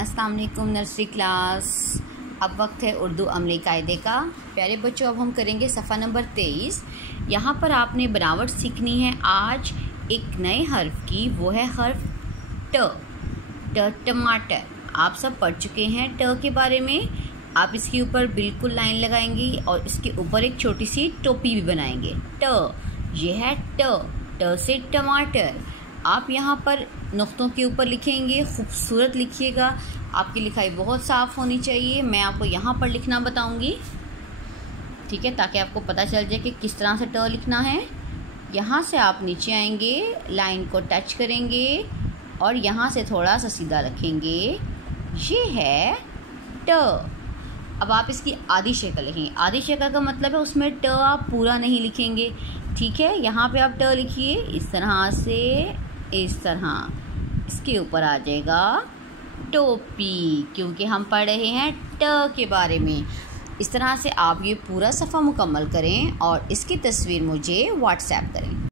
अस्सलाम वालेकुम nursery class. अब वक्त है उर्दू अमली कायदे का। प्यारे बच्चों, अब हम करेंगे सफ़ा नंबर 23। यहाँ पर आपने बनावट सीखनी है आज एक नए हर्फ की, वो है हर्फ ट। टमाटर। आप सब पढ़ चुके हैं ट के बारे में। आप इसके ऊपर बिल्कुल लाइन लगाएंगे और इसके ऊपर एक छोटी सी टोपी भी बनाएंगे। ट, ये है ट से टमाटर। आप यहाँ पर नुक्तों के ऊपर लिखेंगे, खूबसूरत लिखिएगा। आपकी लिखाई बहुत साफ़ होनी चाहिए। मैं आपको यहाँ पर लिखना बताऊँगी, ठीक है, ताकि आपको पता चल जाए कि किस तरह से ट लिखना है। यहाँ से आप नीचे आएंगे, लाइन को टच करेंगे और यहाँ से थोड़ा सा सीधा रखेंगे। ये है ट। अब आप इसकी आधी शक्ल लिखेंगे। आधी शक्ल का मतलब है उसमें ट आप पूरा नहीं लिखेंगे, ठीक है। यहाँ पे आप ट लिखिए इस तरह से, इस तरह इसके ऊपर आ जाएगा टोपी, क्योंकि हम पढ़ रहे हैं ट के बारे में। इस तरह से आप ये पूरा सफ़ा मुकम्मल करें और इसकी तस्वीर मुझे व्हाट्सएप करें।